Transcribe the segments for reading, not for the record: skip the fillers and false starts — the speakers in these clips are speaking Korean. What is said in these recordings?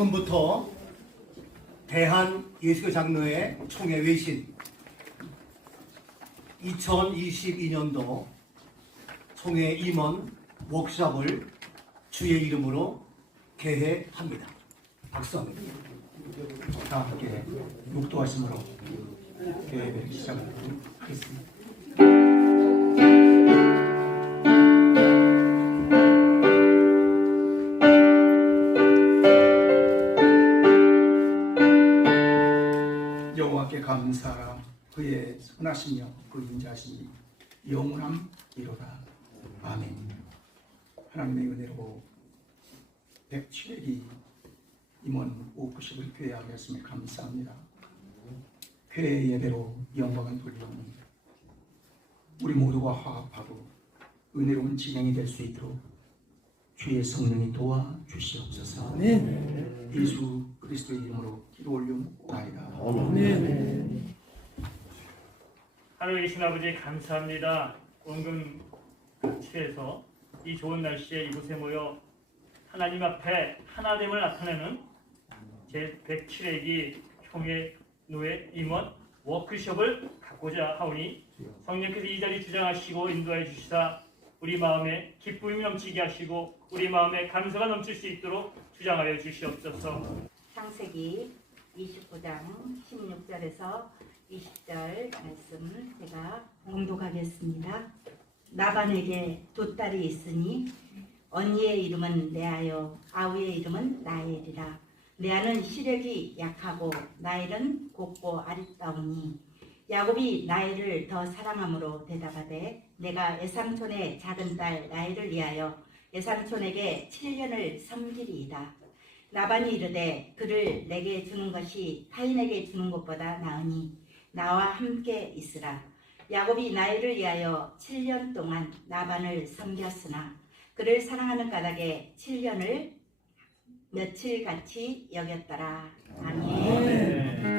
지금부터 대한 예수교 장로회 총회 외신 2022년도 총회 임원 워크숍을 주의 이름으로 개회합니다. 박수 한번. 다 함께 묵도하심으로 개회를 시작하도록 하겠습니다. 여호와께 감사하라. 그의 선하시며 그 인자하심이 영원함이로다. 아멘. 하나님의 은혜로 107회기 임원 워크숍을 교회하였음에 감사합니다. 교회 예배로 영광을 돌려옵니다. 우리 모두가 화합하고 은혜로운 진행이 될 수 있도록 주의 성령이 도와주시옵소서. 아멘. 예수 그리스도의 이름으로 기도 올려옵나이다. 아멘. 하나님 계신 아버지 감사합니다. 원금 각지에서 이 좋은 날씨에 이곳에 모여 하나님 앞에 하나됨을 나타내는 제107회기 총회 노회 임원 워크숍을 갖고자 하오니 성령께서 이 자리 주장하시고 인도하여 주시사 우리 마음에 기쁨이 넘치게 하시고 우리 마음에 감사가 넘칠 수 있도록 주장하여 주시옵소서. 창세기 29장 16절에서 20절 말씀 제가 봉독하겠습니다. 나반에게 두 딸이 있으니 언니의 이름은 레아요 아우의 이름은 라헬이라. 레아는 시력이 약하고 라헬은 곱고 아리따우니 야곱이 라헬을 더 사랑함으로 대답하되 내가 에삼촌의 작은 딸 라헬을 위하여 에삼촌에게 7년을 섬기리이다. 라반이 이르되 그를 내게 주는 것이 타인에게 주는 것보다 나으니 나와 함께 있으라. 야곱이 라헬을 위하여 7년 동안 라반을 섬겼으나 그를 사랑하는 까닭에 7년을 며칠같이 여겼더라. 아멘.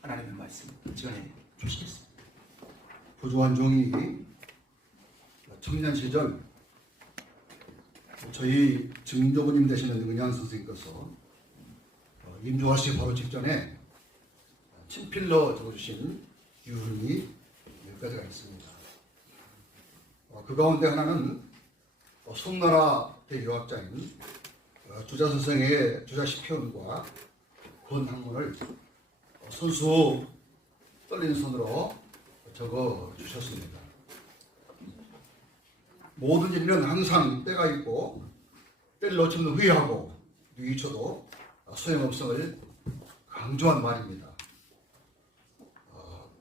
하나님의 말씀 전해 주시겠습니다. 부조한 종이 청년 시절 저희 증조부님 되시는 은양 선생님께서 임종하시기 바로 직전에 친필로 적어주신 유흥이 몇 가지가 있습니다. 그 가운데 하나는 송나라 대유학자인 주자 선생의 주자시편과 권학문을 손수 떨리는 손으로 적어 주셨습니다. 모든 일은 항상 때가 있고 때를 놓치면 후회하고 뉘우쳐도 소용없음을 강조한 말입니다.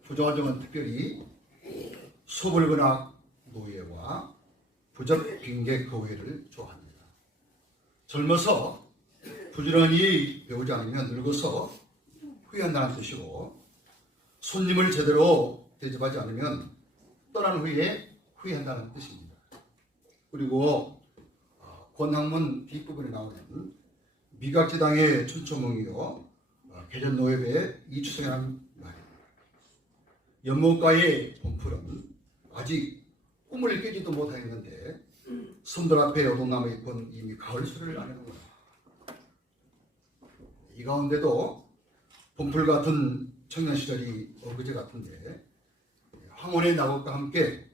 부조한 종은 특별히 소불근학 노예와 부적 빈객 거회를 좋아합니다. 젊어서 부지런히 배우지 않으면 늙어서 후회한다는 뜻이고 손님을 제대로 대접하지 않으면 떠난 후에 후회한다는 뜻입니다. 그리고 권학문 뒷부분에 나오는 미각지당의 춘초몽이요 개전노예배의 이추성이라는 말입니다. 연못가의 봄풀은 아직 꿈을 깨지도 못하였는데 섬들 앞에 오동나무 잎은 이미 가을 술을 아는구나. 이 가운데도 봄풀 같은 청년 시절이 엊그제 같은데 황혼의 낙엽과 함께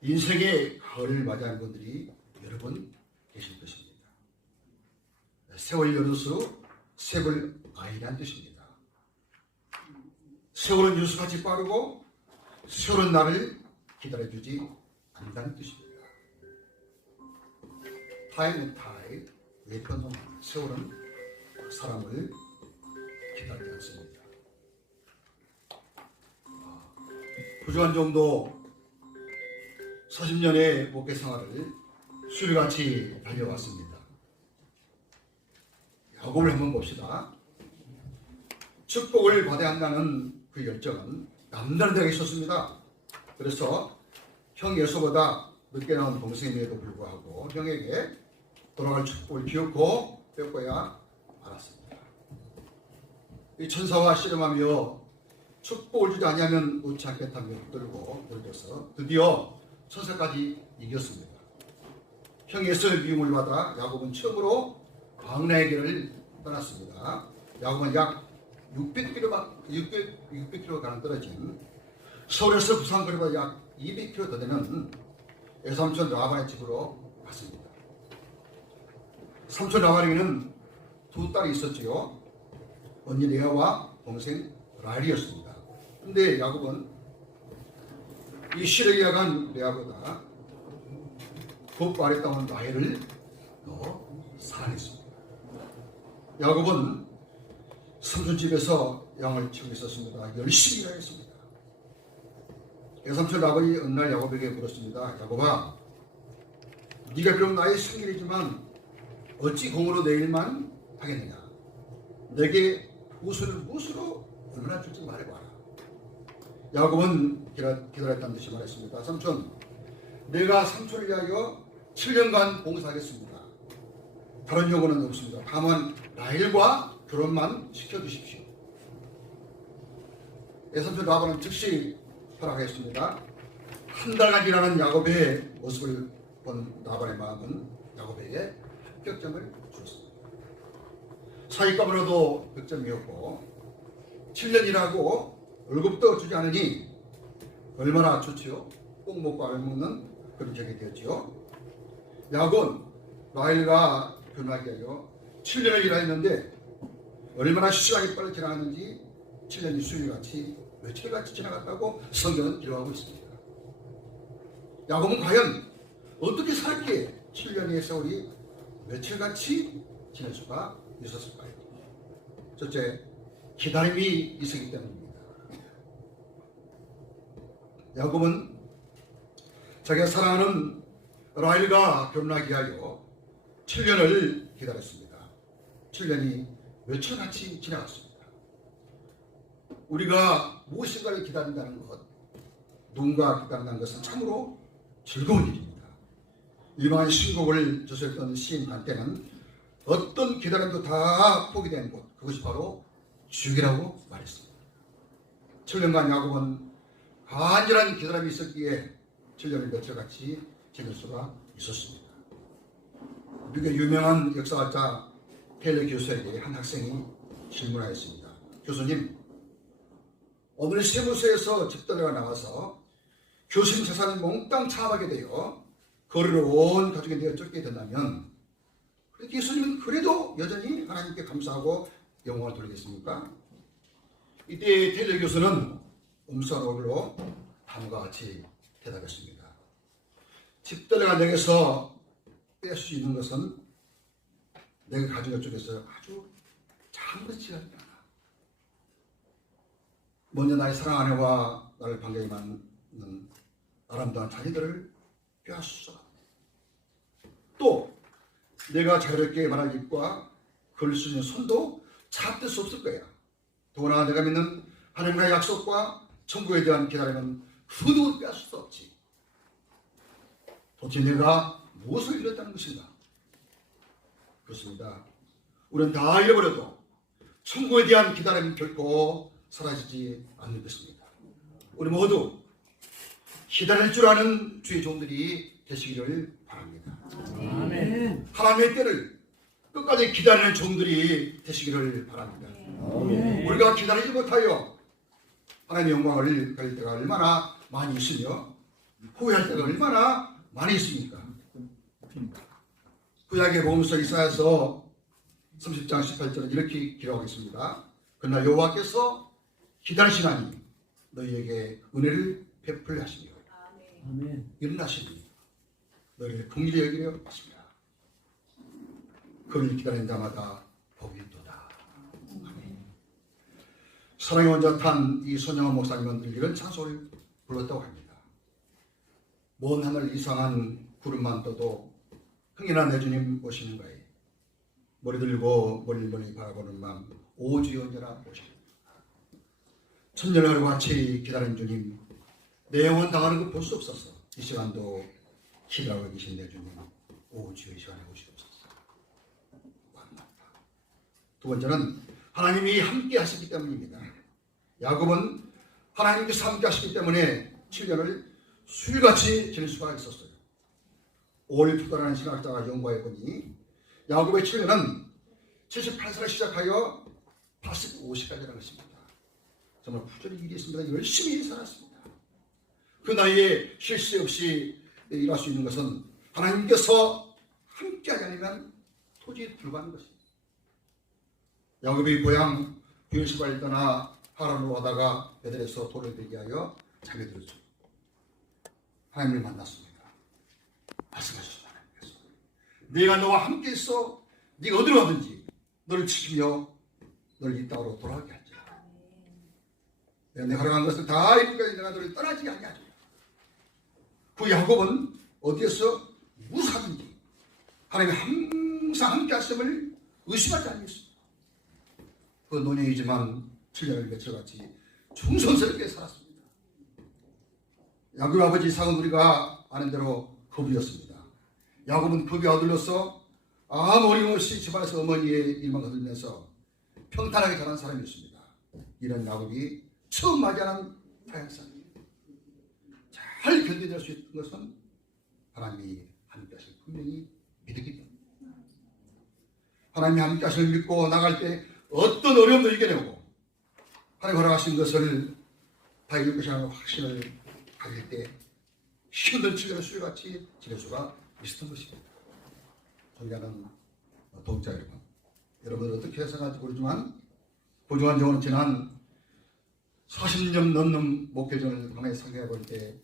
인생의 가을을 맞이하는 분들이 여러 분 계실 것입니다. 세월 여르수 세월 아이란 뜻입니다. 세월은 유수같이 빠르고 세월은 나를 기다려주지 않는다는 뜻입니다. 타임 앤 타임 웨이컨 세월은 사람을 기다리지 않습니다. 9주간 정도 40년의 목회 생활을 수리같이 달려왔습니다. 야곱을 한번 봅시다. 축복을 받아야 한다는 그 열정은 남다르게 있었습니다. 그래서 형 예수보다 늦게 나온 동생임에도 불구하고 형에게 돌아갈 축복을 기어코 뺏고야 알았습니다. 이 천사와 씨름하며 축복을 주지 아니하면 놓지 않겠다며 붙들고 돌려서 드디어 천사까지 이겼습니다. 형 예수의 미움을 받아 야곱은 처음으로 광야의 길을 떠났습니다. 야곱은 약 600km 가량 떨어진 서울에서 부산 거리보다 약 200km 더 되는 외삼촌 라반의 집으로 갔습니다. 삼촌 라반에게는 두 딸이 있었지요. 언니 레아와 동생 라헬이었습니다. 그런데 야곱은 이 실에 야간 레아보다 그 아래 땅은 라헬을 더 사랑했습니다. 야곱은 삼촌 집에서 양을 치고 있었습니다. 열심히 일했습니다. 외삼촌 라반이 어느 날 야곱에게 물었습니다. 야곱아, 네가 비록 나의 생일이지만 어찌 공으로 내 일만 하겠느냐? 내게 무엇으로 얼마나 줄지 말해봐라. 야곱은 기다렸다는 듯이 말했습니다. 삼촌, 내가 삼촌을 위하여 7년간 봉사하겠습니다. 다른 요구는 없습니다. 다만 라헬과 결혼만 시켜주십시오. 외삼촌 라반은 즉시 허락하였습니다. 한 달간 일하는 야곱의 모습을 본 라반의 마음은 야곱에게 합격점을 주었습니다. 사익감으로도 100점이었고 7년 일하고 월급도 주지 않으니 얼마나 좋지요? 꼭 먹고 알 먹는 그런 적이 되었지요. 야곱은 라헬과 결혼하기 위하여 7년을 일하였는데 얼마나 시간이 빨리 지나갔는지 7년이 수일같이 며칠같이 지나갔다고 성경은 기록하고 있습니다. 야곱은 과연 어떻게 살기에 7년의 세월이 며칠같이 지낼 수가 있었을까요? 첫째, 기다림이 있었기 때문입니다. 야곱은 자기가 사랑하는 라헬과 결혼하기 위하여 7년을 기다렸습니다. 7년이 며칠같이 지나갔습니다. 우리가 무엇인가를 기다린다는 것, 누군가 기다린다는 것은 참으로 즐거운 일입니다. 일반 신곡을 저술했던 시인 한때는 어떤 기다림도 다 포기된 곳, 그것이 바로 죽이라고 말했습니다. 7년간 야곱은 간절한 기다림이 있었기에 7년을 며칠같이 지낼 수가 있었습니다. 미국의 유명한 역사학자 테일러 교수에게 한 학생이 질문하였습니다. 교수님, 오늘 세무서에서 집들레가 나와서 교수님 재산을 몽땅 차압하게 되어 거리를 온 가족에 내어 쫓게 된다면 교수님은 그래도 여전히 하나님께 감사하고 영광을 돌리겠습니까? 이때 테일러 교수는 음성한 얼굴로 다음과 같이 대답했습니다. 집들레가 내게서 뺄 수 있는 것은 내가 가진 것 중에서 아주 작은 것이 아니라 먼저 나의 사랑 아내와 나를 반가게 만드는 아름다운 자녀들을 빼앗을 또 내가 자유롭게 말할 입과 걸을 수 있는 손도 잡을 수 없을 거야. 더구나 내가 믿는 하나님과의 약속과 천국에 대한 기다림은 그 누구도 빼앗을 수 없지. 도대체 내가 무엇을 잃었다는 것인가? 그렇습니다. 우리는 다 잃어버려도 천국에 대한 기다림은 결코 사라지지 않는 것입니다. 우리 모두 기다릴 줄 아는 주의 종들이 되시기를 바랍니다. 아멘. 하나님의 때를 끝까지 기다리는 종들이 되시기를 바랍니다. 아멘. 우리가 기다리지 못하여 하나님의 영광을 가릴 때가 얼마나 많이 있으며 후회할 때가 얼마나 많이 있습니까? 구약의 복음서 이사야서 30장 18절은 이렇게 기록하고 있습니다. 그러나 여호와께서 기다리시나니 너희에게 은혜를 베풀려 하시며 일어나시니 너희를 긍휼히 여기려 하십니다. 그를 기다리는 자마다 복이 있도다. 아멘. 사랑의 원자탄 이 손영원 목사님은 이런 찬송을 불렀다고 합니다. 먼 하늘 이상한 구름만 떠도 흥이나 내 주님 오시는가에 머리 들고 멀리 바라보는 마음 오주 언제나 오십니다. 천년하루 같이 기다린 주님 내 영혼 당하는 거 볼 수 없어서 이 시간도 기다리고 계신 내 주님 오주 이 시간에 오시옵소서. 감사합니다. 두 번째는 하나님이 함께 하시기 때문입니다. 야곱은 하나님께서 함께 하시기 때문에 7년을 술같이 지낼 수가 있었어요. 올투다라는 신학자가 연구해 보니 야곱의 7년은 78살에 시작하여 85세까지라는 것입니다. 정말 부지런히 일했습니다. 열심히 살았습니다. 그 나이에 쉴 새 없이 일할 수 있는 것은 하나님께서 함께하지 않으면 도저히 불가능한 것입니다. 야곱이 고향 비엘세바를 떠나 하란으로 가다가 베델에서 돌을 베게 하여 잠에 들었죠. 하나님을 만났습니다. 말씀하셨습니다. 하나님께서 내가 너와 함께 있어 네가 어디로 가든지 너를 지키며 너를 이 땅으로 돌아가게 하지. 내가 허락한 것을 다 이루기까지 내가 너를 떠나지 아니하리라. 그 야곱은 어디에서 무사든지 하나님이 항상 함께 하심을 의심하지 않겠습니다. 그 노년이지만 7년을 며칠같이 충성스럽게 살았습니다. 야곱 아버지 이삭은 우리가 아는 대로 거부였습니다. 야곱은 겁이 얻을려서 아무 어림없이 집안에서 어머니의 일만 거들면서 평탄하게 자란 사람이었습니다. 이런 야곱이 처음 맞이하는 타향상이에요. 잘 견뎌낼 수 있는 것은 하나님이 함께 하실 분명히 믿기 때문입니다. 하나님이 함께 하실 믿고 나갈 때 어떤 어려움도 이겨내고 하나님 허락하신 것을 다 이룰 것이라는 확신을 가질 때 힘든 7년의 술같이 지낼 수가 있었던 것입니다. 존경하는 동자 여러분, 여러분은 어떻게 해석할지 모르지만 고종한 영혼은 지난 40년 넘는 목회전을 가만히 생각해 볼 때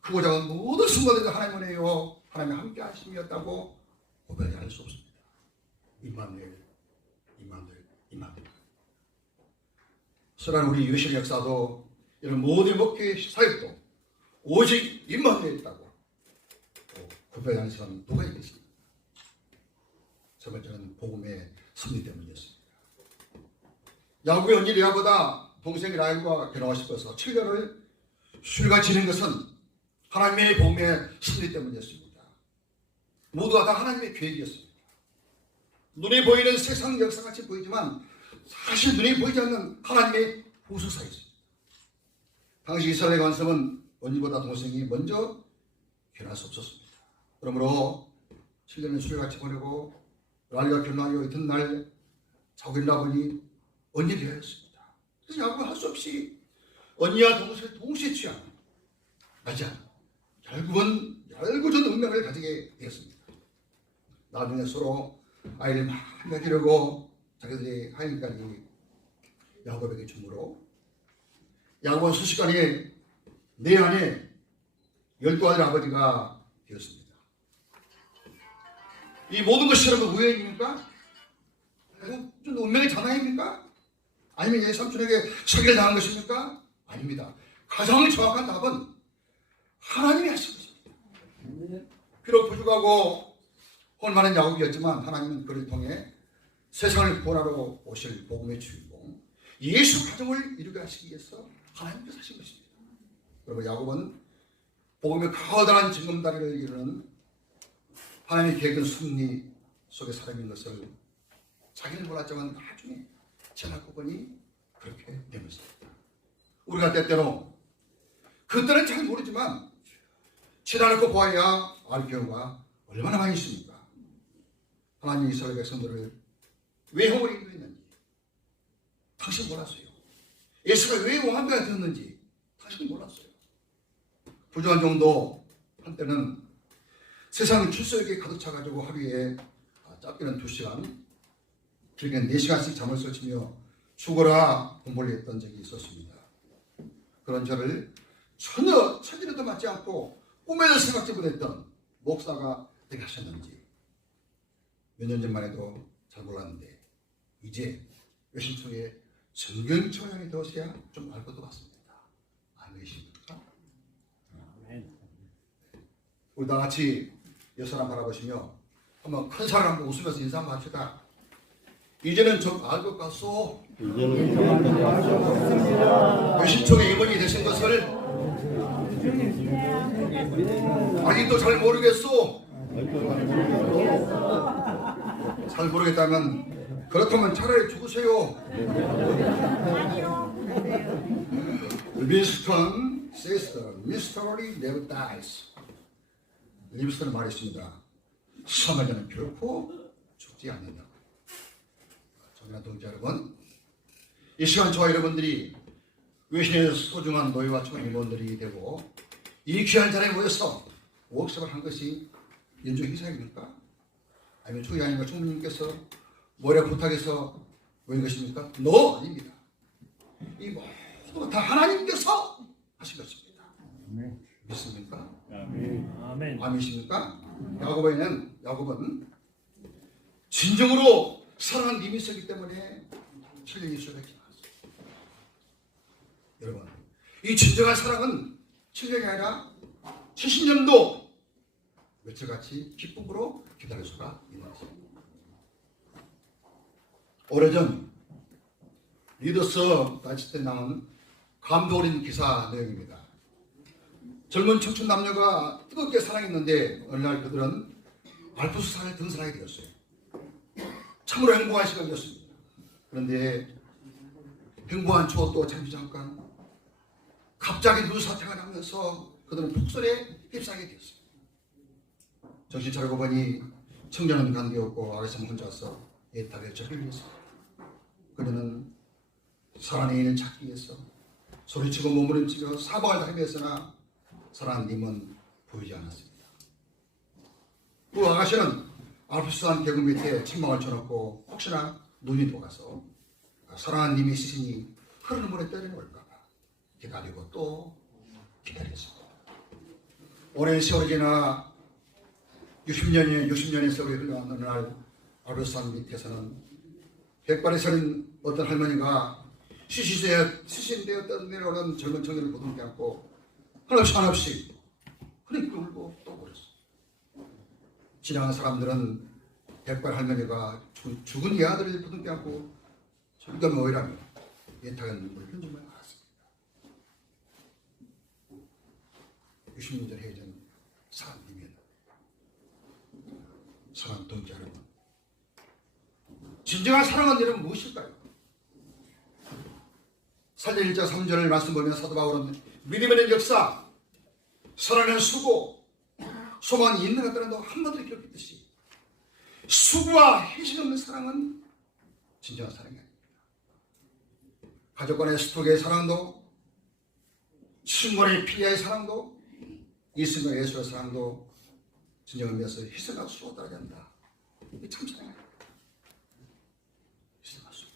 크고 작은 모든 순간들도 하나님 은혜요 하나님이 함께 하심이었다고 고백하지 않을 수 없습니다. 임마누엘. 쓰라는 우리 유실 역사도 이런 모든 목회 사역도 오직 임마누엘이라고 고백하는 사람은 누가 있겠습니까? 첫 번째는 복음의 섭리 때문이었습니다. 야곱의 언니 레아보다 동생 라헬과 결혼하고 싶어서 7년을 술과 지낸 것은 하나님의 복음의 섭리 때문이었습니다. 모두가 다 하나님의 계획이었습니다. 눈에 보이는 세상 역사같이 보이지만 사실 눈에 보이지 않는 하나님의 보수사였습니다. 당시 이스라엘의 관성은 언니보다 동생이 먼저 결혼할 수 없었습니다. 그러므로 7년을 술같이 보내고 라헬과 결혼하여 이튿날 자고 일어나 보니 언니 레아였습니다. 그래서 야곱은 할 수 없이 언니와 동생을 동시에 취하는 맞아. 결국은 열구전 운명을 가지게 되었습니다. 나중에 서로 아이를 많이 가지려고 자기들이 하인까지 야곱에게 주므로 야곱은 순식간에 내 안에 12아들 아버지가 되었습니다. 이 모든 것이 여러분 우연입니까? 좀 운명의 전환입니까? 아니면 얘 삼촌에게 사기를 당한 것입니까? 아닙니다. 가장 정확한 답은 하나님이 하신 것입니다. 비록 부족하고 혼 많은 야곱이었지만 하나님은 그를 통해 세상을 구원하러 오실 복음의 주인공 예수 가정을 이루게 하시기 위해서 하나님께서 하신 것입니다. 그리고 야곱은 복음의 커다란 징검다리를 이루는 하나님의 계획은 섭리 속의 사람인 것을 자기는 몰랐지만 나중에 지나고 보니 그렇게 된 것입니다. 우리가 때때로 그때는 잘 모르지만 지나놓고 보아야 알 경우가 얼마나 많이 있습니까? 하나님 이스라엘 백성들을 왜 허물이 인도했는지 당신 몰랐어요. 예수가 왜 왕비가 되었는지 당신 몰랐어요. 부족한 정도 한때는 세상 출석에 가득 차가지고 하루에 짧게는 2시간 길게는 4시간씩 잠을 설치며 죽어라 공부를 했던 적이 있었습니다. 그런 저를 전혀 천지에도 맞지 않고 꿈에도 생각지 못했던 목사가 되게 하셨는지 몇 년 전만 해도 잘 몰랐는데 이제 외신통에 성경 처형이 되었어야 좀 알 것도 같습니다. 아니십니까? 우리 다 같이 옆 사람 바라보시며 한번 큰 사람 한번 웃으면서 인사 한번 합시다. 이제는 좀 알 것 같소. 몇십총의 임원이 되신 것을 아직도 잘 모르겠소. 잘 모르겠다면 그렇다면 차라리 죽으세요. 리비스턴 sister, mystery never dies. 리비스턴은 말했습니다. 사마자는 결코 죽지 않는다. 정말 동지 여러분, 이 시간 저와 여러분들이 외신의 소중한 노예와 총임원들이 되고 이 귀한 자리에 모여서 워크숍을 한 것이 연중 행사입니까? 아니면 주의 하나님과 총무님께서 모래 부탁해서 모인 것입니까? 아닙니다. 이 모두 다 하나님께서 하신 것입니다. 믿습니까? 아멘. 아멘이십니까? 야곱은 진정으로 사랑하는 님이 있었기 때문에 7년이 수고했지 않았어요. 여러분, 이 진정한 사랑은 7년이 아니라 70년도 며칠같이 기쁨으로 기다릴 수가 있는 것입니다. 오래전 리더스 다이치 때 나온 감동 어린 기사 내용입니다. 젊은 청춘 남녀가 뜨겁게 사랑했는데 어느 날 그들은 알프스산을 등산하게 되었어요. 참으로 행복한 시간이었습니다. 그런데 행복한 추억도 잠시 잠깐 갑자기 눈사태가 나면서 그들은 폭설에 휩싸이게 되었습니다. 정신 차리고 보니 청년은 간되었고 아가씨는 혼자서 애타게 저를 위했습니다. 그들은 사랑의 인을 찾기 위해서 소리치고 몸부림치며 사방을 다니면서나 사랑하는 님은 보이지 않았습니다. 그 아가씨는 알프스산 계곡 밑에 침망을 쳐놓고 혹시나 눈이 녹아서 사랑하는 님의 시신이 흐르는 물에 떨어질까봐 기다리고 또 기다렸습니다. 오랜 세월이 지나 60년의 세월이 흘러간 어느 날 알프스산 밑에서는 백발이 서린 어떤 할머니가 시신되어 떠내려오는 젊은 청년을 보듬게 안고 한없이 흐릿게 울고 또 울었어. 지나간 사람들은 백발 할머니가 죽은 이 아들을 부둥켜 안고 절대 모이라며 애타게 눈물을 흘리며 알았습니다. 60년 전 해전 사람이면 사랑 동지 여러분, 진정한 사랑은 여러분 무엇일까요? 살려 1장 3절을 말씀 보면 사도 바울은 믿음의 역사, 사랑의 수고, 소망이 있는 것들은 한마디로 기록했듯이 수고와 희생 없는 사랑은 진정한 사랑이 아닙니다. 가족 간의 스토리의 사랑도, 친구간의 피해의 사랑도, 이승과 예수의 사랑도 진정한 의미에서 희생하고 수고 따라야 한다. 이게 참 사랑이에요. 희생하고 수고.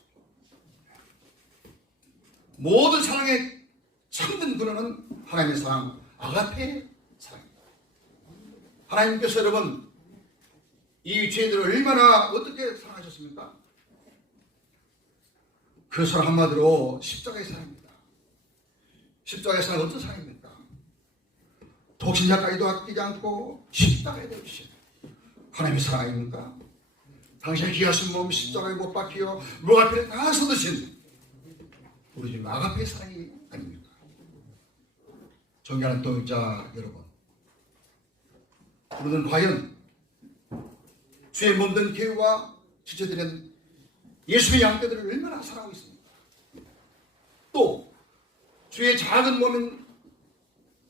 모든 사랑의 참된 근원은 하나님의 사랑, 아가페의 사랑입니다. 하나님께서 여러분 이 죄인들을 얼마나 어떻게 사랑하셨습니까? 그 사랑 한마디로 십자가의 사랑입니다. 십자가의 사랑은 어떤 사랑입니까? 독신자까지도 아끼지 않고 십자가에 대주신 하나님의 사랑 아닙니까? 당신의 귀하신 몸 십자가에 못 박히어 무가피를 다 쏟으신 우리 주님 아가페의 사랑이 아닙니까? 존경하는 동자 여러분, 우리는 과연 주의 몸된 교회와 지체들은 예수의 양떼들을 얼마나 사랑하고 있습니까? 또 주의 작은 몸인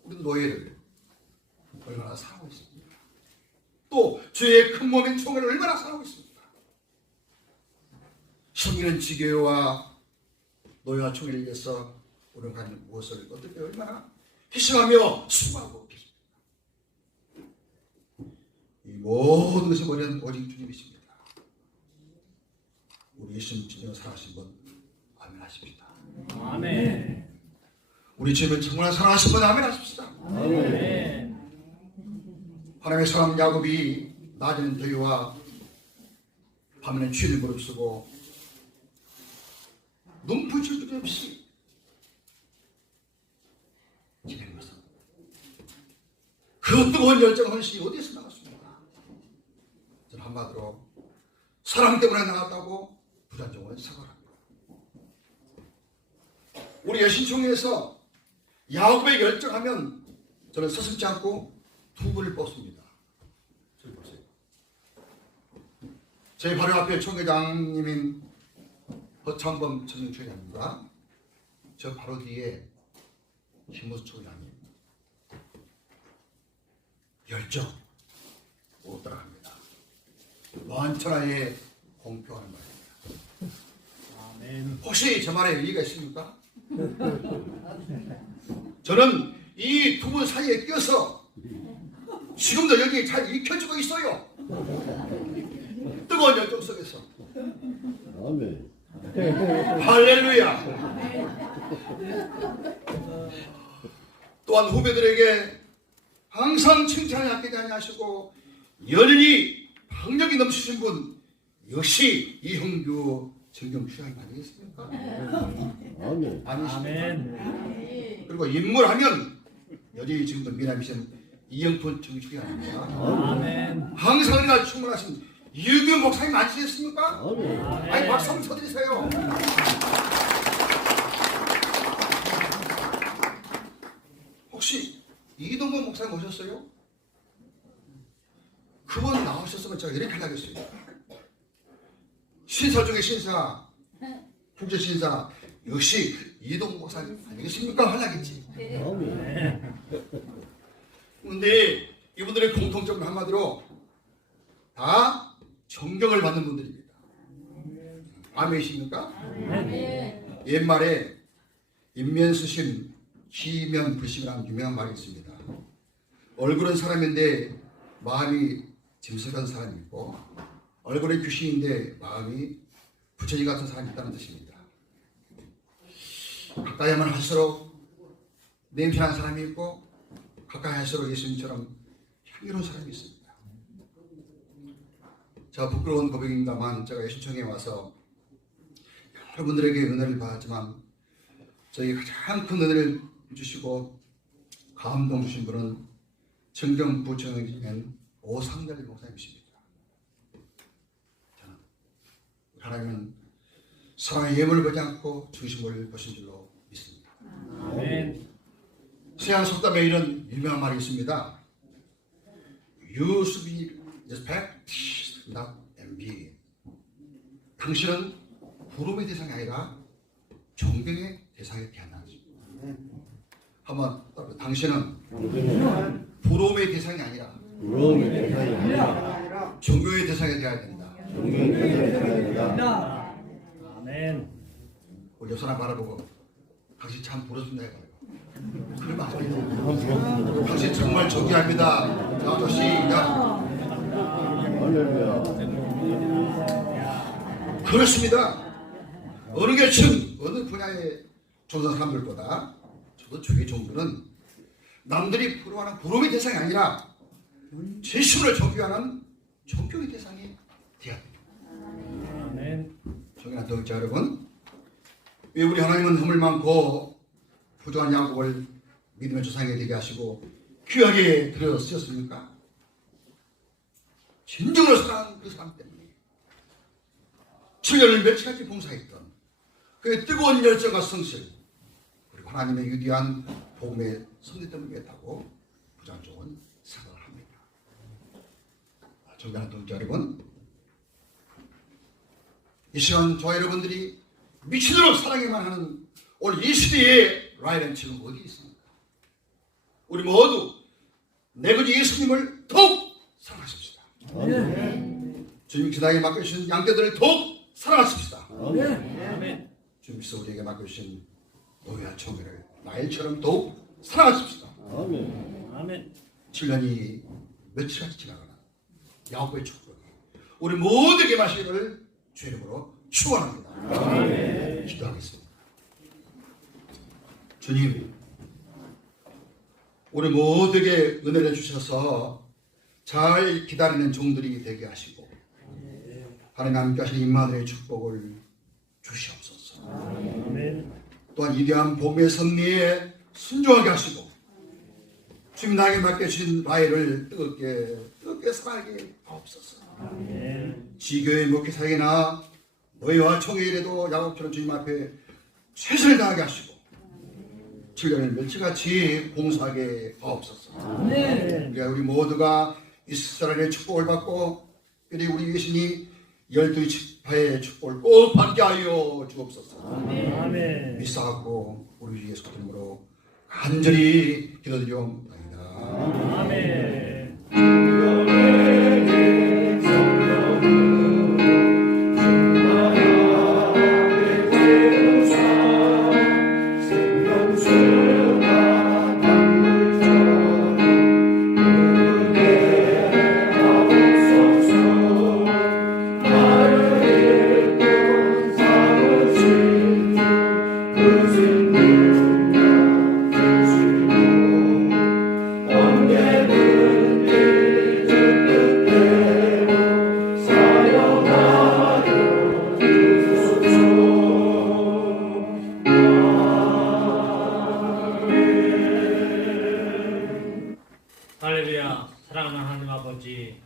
우리 노예를 얼마나 사랑하고 있습니까? 또 주의 큰 몸인 총회를 얼마나 사랑하고 있습니까? 섬기는 지교회와 노예와 총회를 위해서 우리는 가진 무엇을 어떻게 얼마나 희생하며 수고하고 계십니다. 이 모든 것의 머리는 오직 주님이십니다. 우리 예수님 진정 사랑하신 분 아멘 하십시다. 아멘. 우리 주님을 정말 사랑하신 분 아멘 하십시다. 아멘. 하나님의 사람 야곱이 낮에는 더위와 밤에는 추위를 무릅쓰고 눈부실 것 없이 지내는 것은 그 뜨거운 열정 헌신이 어디에서 나왔습니까? 저는 한마디로 사랑 때문에 나왔다고 부단적으로 사과합니다. 우리 여신총회에서 야곱의 열정하면 저는 서슴지 않고 두 분을 뽑습니다. 저기 보세요. 제 바로 앞에 총회장님인 허창범 청년총회장님과 저 바로 뒤에 김무수 총회장님. 열정 못 따라갑니다. 만천하에 공표하는 말입니다. 아멘. 혹시 저 말에 의의가 있습니까? 저는 이 두 분 사이에 껴서 지금도 여기 잘 익혀지고 있어요. 뜨거운 열정 속에서. 아멘. 할렐루야. 또한 후배들에게 항상 칭찬을 아끼지 아니하시고 여전히 박력이 넘치신 분 역시 이형규 정경 추장님 아니겠습니까? 아멘. 아니십니까? 아멘. 그리고 인물하면 여전히 지금도 미남이신 이영돈 정추장입니다. 아멘. 항상 우리가 충분하신 유규 목사님 아니시겠습니까? 아멘. 아니 박수 한번 쳐드리세요. 혹시 이동건 목사님 오셨어요? 그분 나오셨으면 제가 이렇게 하겠습니다. 신사 중에 신사, 국제신사 역시 이동건 목사님 아니겠습니까? 하려겠지. 아멘. 그런데 이분들의 공통점은 한마디로 다 존경을 받는 분들입니다. 아멘이십니까? 옛말에 인면수심, 기면불심이라는 유명한 말이 있습니다. 얼굴은 사람인데 마음이 짐승 사람이 있고 얼굴은 귀신인데 마음이 부처님 같은 사람이 있다는 뜻입니다. 가까이 하면 할수록 냄새나는 사람이 있고 가까이 할수록 예수님처럼 향기로운 사람이 있습니다. 제가 부끄러운 고백입니다만 제가 예수청에 와서 여러분들에게 은혜를 받았지만 저희 가장 큰 은혜를 주시고 감동 주신 분은 정경부청인 오상달 목사님이십니다. 저는 하나님은 사람의 예물을 보지 않고 중심을 보신 줄로 믿습니다. 아멘. 서양 속담에 이런 유명한 말이 있습니다. You should be respect, not envy. 당신은 부름의 대상이 아니라 존경의 대상에 태어났습니다. 한번 따라해. 당신은 부름의 대상이 아니라 부러움의 대상이 아니라 존경의 대상이 되어야 된다. 존경의 대상이 아니라 아멘. 우리 옆 사람 바라보고 당신 참 부럽습니다 해봐요. 그러면 안 됩니다. 부럽습니다. 당신 정말 존경합니다. 자, 시작. 할렐루야. 그렇습니다. 어느 계층, 어느 분야의 종사하는 사람들보다 저도 주의 종들은 남들이 부러워하는 부러움의 대상이 아니라 제신을 존경하는 존경의 대상이 되어야 됩니다. 아멘. 존경하는 동역자 여러분, 왜 우리 하나님은 허물 많고 부족한 야곱을 믿음의 조상이 되게 하시고 귀하게 들여 쓰셨습니까? 진정으로 사랑하는 그 사람 때문에 7년을 며칠까지 봉사했던 그의 뜨거운 열정과 성실 그리고 하나님의 위대한 복음의 섭리 때문이었다고 부장종은 생각을 합니다. 존경하는 동역자 여러분, 이 시간 저와 여러분들이 미치도록 사랑해만 하는 오늘 이 시대의 라이언 지금 어디 있습니까? 우리 모두 내거지 예수님을 더욱 사랑하십시다. 주님 기다에 맡겨주신 양떼들을 더욱 사랑하십시다. 아멘. 주님께서 우리에게 맡겨주신 노예와 청년을 나일처럼 더욱 사랑하십시다. 아멘. 아멘. 7년이 며칠까지 지나가나 야곱의 축복이 우리 모두에게 마시기를 주 이름으로 축원합니다. 기도하겠습니다. 주님, 우리 모두에게 은혜를 주셔서 잘 기다리는 종들이 되게 하시고 하나님 함께 하신 임마누엘의 축복을 주시옵소서. 아멘. 또한 위대한 복음의 섭리에 순종하게 하시고 주님 나에게 맡겨주신 바위를 뜨겁게 사랑하게 하옵소서. 아멘. 지교의 목회사역이나 너희와 총회일에도 야곱처럼 주님 앞에 최선을 다하게 하시고 7년을 멸치같이 봉사하게 하옵소서. 그러니까 우리 모두가 이스라엘의 축복을 받고 그리고 우리 예수님이 12지파의 축복을 꼭 받게 하여 주옵소서. 아멘. 믿사하고 우리 예수 이름으로 간절히 기도드리옵나이다. 아멘. 할렐루야. 사랑하는 하나님 아버지,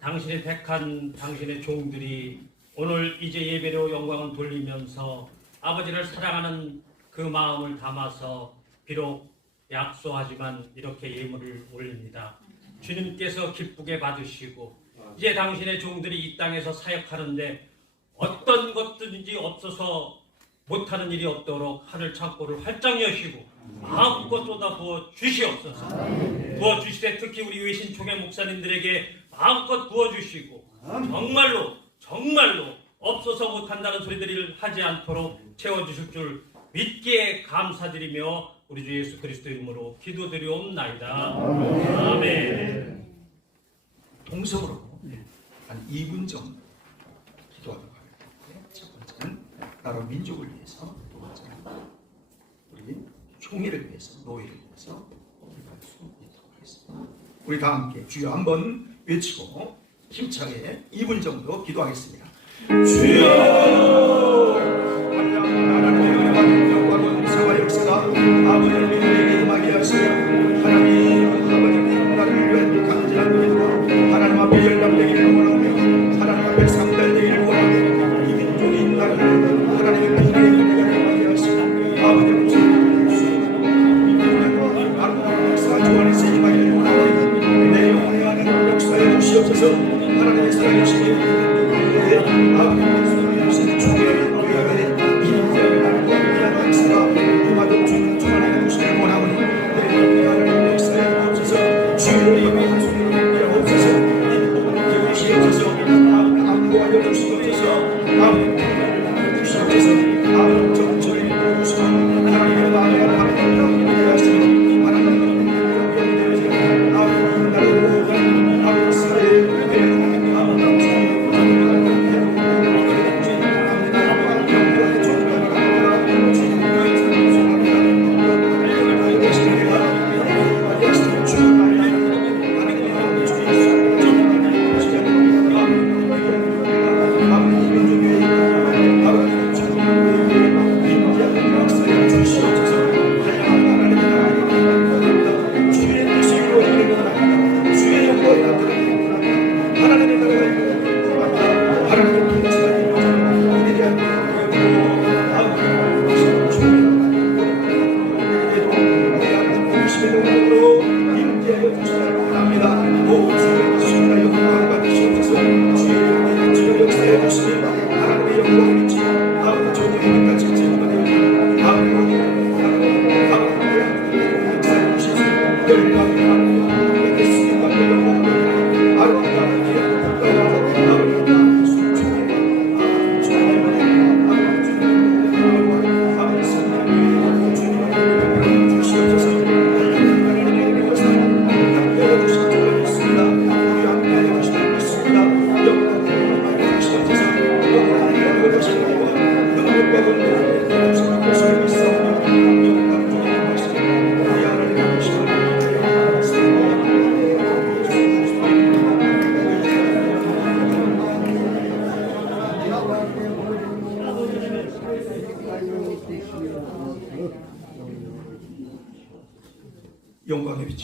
당신의 택한 당신의 종들이 오늘 이제 예배로 영광을 돌리면서 아버지를 사랑하는 그 마음을 담아서 비록 약소하지만 이렇게 예물을 올립니다. 주님께서 기쁘게 받으시고 이제 당신의 종들이 이 땅에서 사역하는데 어떤 것든지 없어서 못하는 일이 없도록 하늘 창고를 활짝 여시고 마음껏 쏟아 부어 주시옵소서. 부어 주시되 특히 우리 외신 총회 목사님들에게 마음껏 부어 주시고 정말로 없어서 못한다는 소리들을 하지 않도록 채워 주실 줄 믿기에 감사드리며 우리 주 예수 그리스도 이름으로 기도드리옵나이다. 아멘. 동성으로 한 2분 정도 기도하도록 하겠습니다. 첫 번째는 나라 민족을 위해서, 두 번째는 우리 총회를 위해서, 노예를 위해서 기도할 수 있도록 하겠습니다. 우리 다 함께 주여 한번 외치고 힘차게 2분 정도 기도하겠습니다. 주여! 하나님의 은혜와 능력과 권세와 역사가 아버지를 믿음에 임하게 하시며 하나님 아버지의 나라를 위한 간절한 기도가 하나님 앞에 열람되기를 원하며 하나님 앞에 상달되기를 원하며 이 민족이 이 나라를 하나님의 은혜에 임하게 하시고 아버지를 주시고 아름다운 역사 주 안에서 임하기를 원하며 내 영혼에 하나님 역사해 주시옵소서. 하나님의 살아계시기 아버지의 손을 주신 주의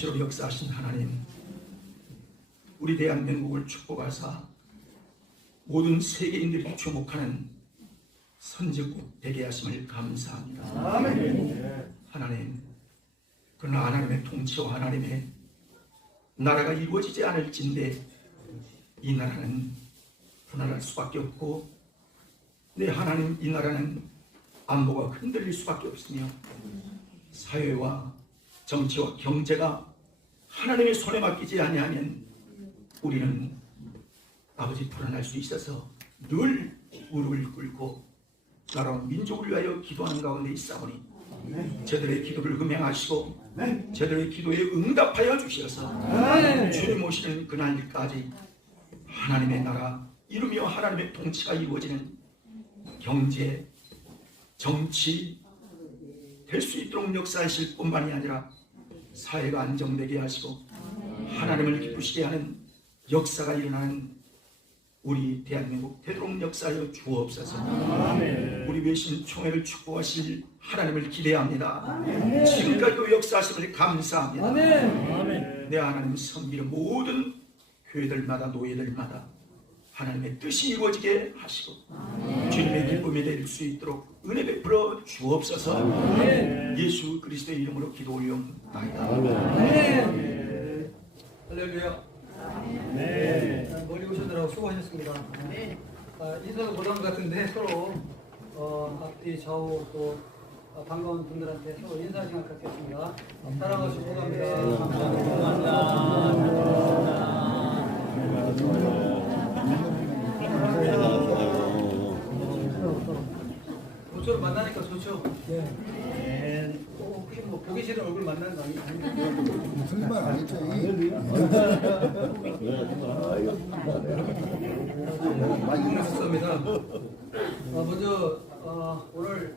통치로 역사하신 하나님, 우리 대한민국을 축복하사 모든 세계인들이 주목하는 선진국 되게 하심을 감사합니다. 하나님, 그러나 하나님의 통치와 하나님의 나라가 이루어지지 않을진데 이 나라는 분할할 수밖에 없고, 내 하나님, 이 나라는 안보가 흔들릴 수밖에 없으며 사회와 정치와 경제가 하나님의 손에 맡기지 아니하면 우리는 아버지 불안할 수 있어서 늘 무릎을 꿇고 나라와 민족을 위하여 기도하는 가운데 있사오니 저들의 기도를 음행하시고 저들의 기도에 응답하여 주셔서 주님 오시는 그날까지 하나님의 나라 이루며 하나님의 통치가 이루어지는 경제, 정치 될 수 있도록 역사하실 뿐만이 아니라 사회가 안정되게 하시고 하나님을 기쁘시게 하는 역사가 일어나는 우리 대한민국 되도록 역사하여 주옵소서. 우리 외신 총회를 축복하실 하나님을 기대합니다. 지금까지도 역사하심을 감사합니다. 내 하나님 섬기는 모든 교회들마다 노예들마다 하나님의 뜻이 이루어지게 하시고 주님의 기쁨이 될 수 있도록 은혜 베풀어 주옵소서. 예수 그리스도의 이름으로 기도 올려옵나이다. 할렐루야. 멀리 오시느라고 수고하셨습니다. 인사도 못한 것 같은데 서로 앞뒤 좌우 또 반가운 분들한테 서로 인사 시간 갖겠습니다. 사랑하시고 갑니다. 모처럼 만나니까 좋죠? 혹시 뭐 보기 싫은 얼굴 만나는 거 아닙니까? 무슨 말 아니죠? 많이 힘냈었습니다. 먼저 오늘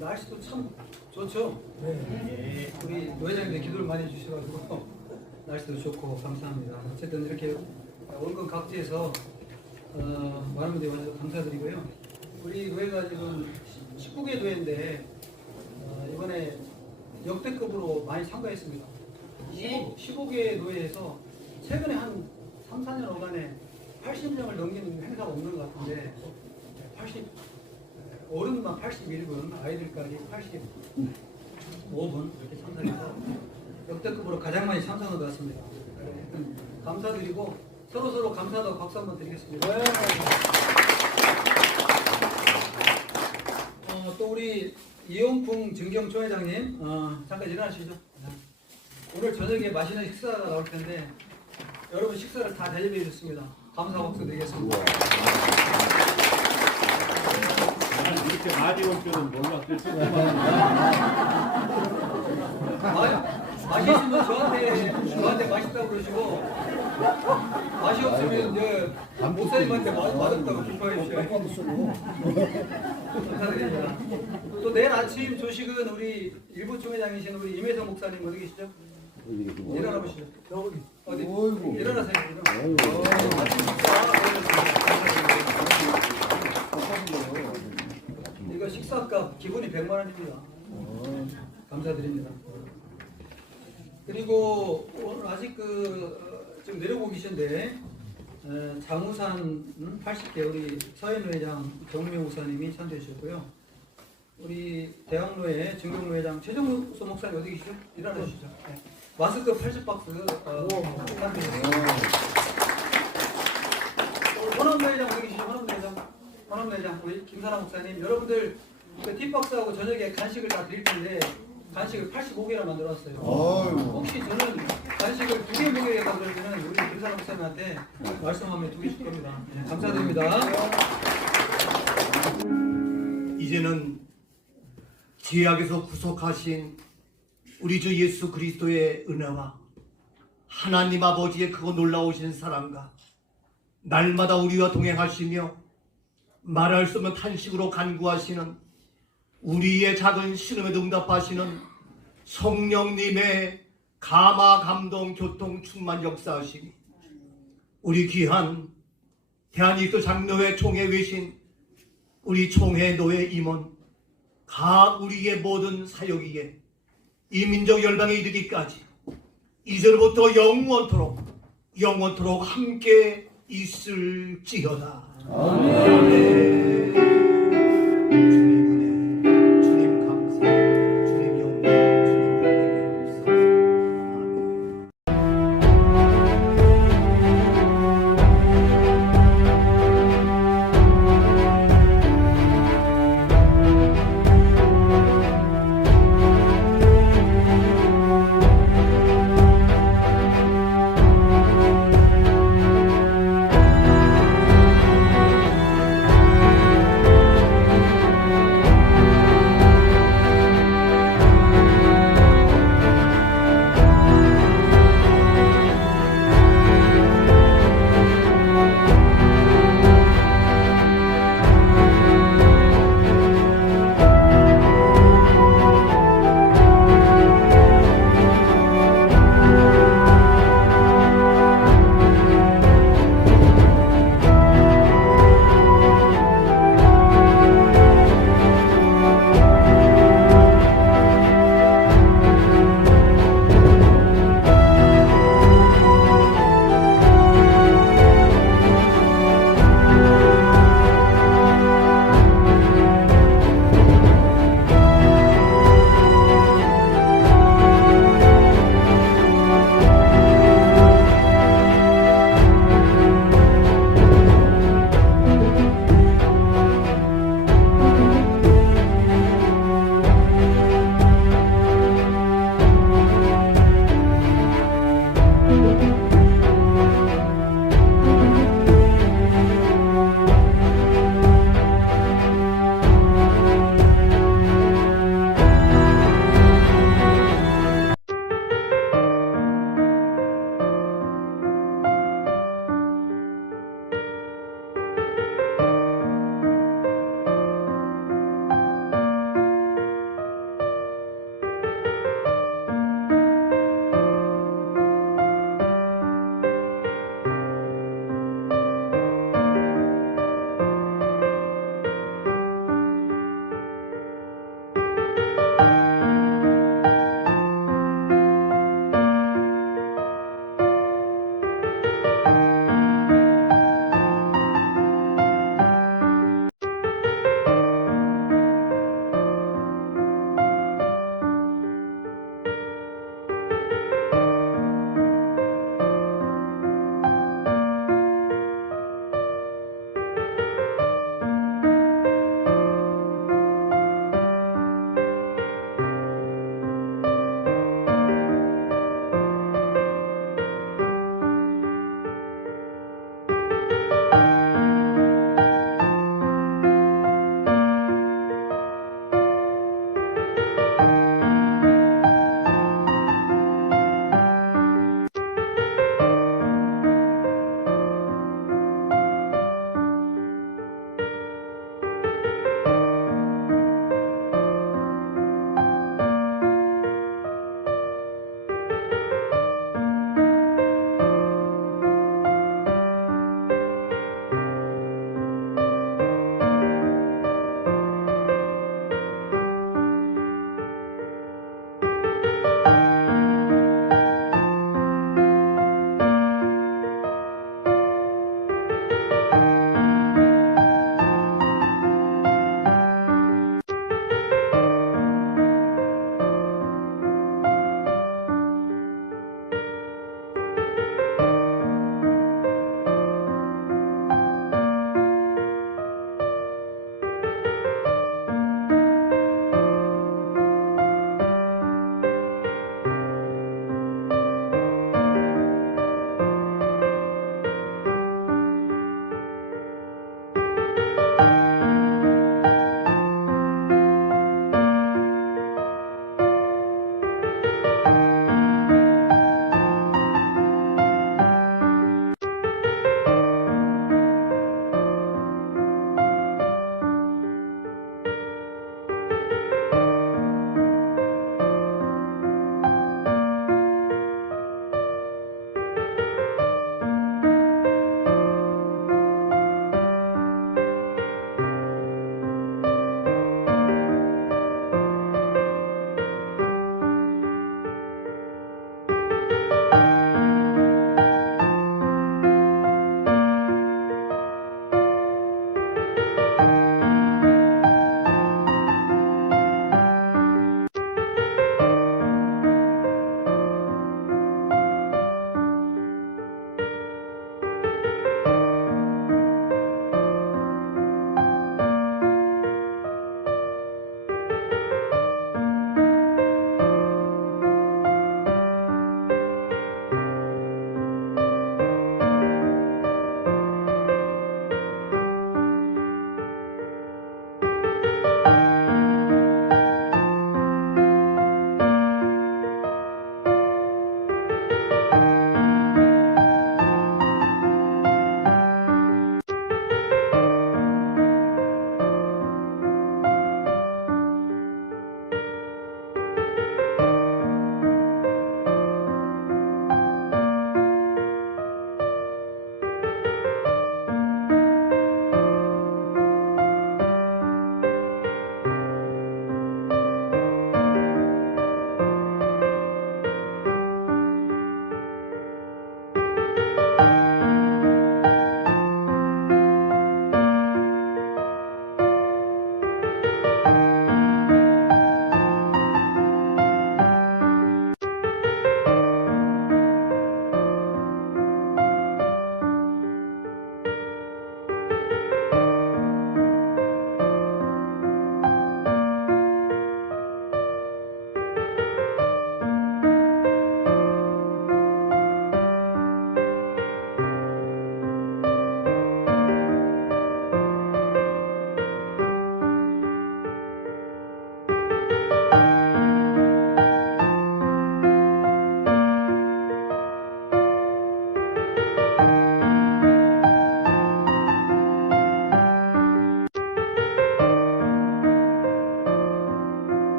날씨도 참 좋죠? 우리 노회장님들 기도를 많이 해주셔가지고 날씨도 좋고 감사합니다. 어쨌든 이렇게 원건 각지에서 많은 분들이 와주셔서 감사드리고요. 우리 노회가 지금 19개 노회인데 이번에 역대급으로 많이 참가했습니다. 15개 노회에서 최근에 한 3, 4년 어간에 80명을 넘기는 행사가 없는 것 같은데 어른만 81분, 아이들까지 85분 이렇게 참석해서 역대급으로 가장 많이 참석한 것 같습니다. 감사드리고 서로 감사하다고 박수 한번 드리겠습니다. 또 우리 이용풍 증경조 회장님 잠깐 일어나시죠. 오늘 저녁에 맛있는 식사가 나올 텐데 여러분 식사를 다 대접해 주셨습니다. 감사 박수 드리겠습니다. 이렇게 많이 올 줄은 몰랐을 맛있으면 저한테 맛있다고 그러시고 맛이 없으면 이제 목사님한테 맛없다고 비판해 주셔요. 감사드립니다. 또 내일 아침 조식은 우리 일부 총회장이신 우리 임혜성 목사님 어디 계시죠? 일어나 보시죠. 어디? 일어나세요. 아침 식사. 이거 식사값 기본이 100만 원입니다. 감사드립니다. 그리고 오늘 아직 좀 내려오고 계신데 장우산 80개 우리 서현회장 정명 목사님이 참여해 주셨고요. 우리 대학로회 증경로회장 최정수 목사님 어디 계시죠? 일어나 주시죠. 네. 마스크 80박스 참여해 주셨습니다. 헌업회장 어디 계시죠? 헌업회장 우리 김사랑 목사님 여러분들 그 팁박스하고 저녁에 간식을 다 드릴 텐데 간식을 85개나 만들어왔어요. 혹시 저는 간식을 2개 먹여야겠다 그러면 우리 김사랑 목사님한테 말씀하면 2개 줄 겁니다. 네, 감사드립니다. 이제는 죄악에서 구속하신 우리 주 예수 그리스도의 은혜와 하나님 아버지의 크고 놀라우신 사랑과 날마다 우리와 동행하시며 말할 수 없는 탄식으로 간구하시는 우리의 작은 신음에도 응답하시는 성령님의 감화 감동 교통 충만 역사하시니 우리 귀한 대한민국 장로회 총회 외신 우리 총회 노회 임원 각 우리의 모든 사역이에 이 민족 열방에 이르기까지 이제부터 영원토록 함께 있을지어다. 아멘.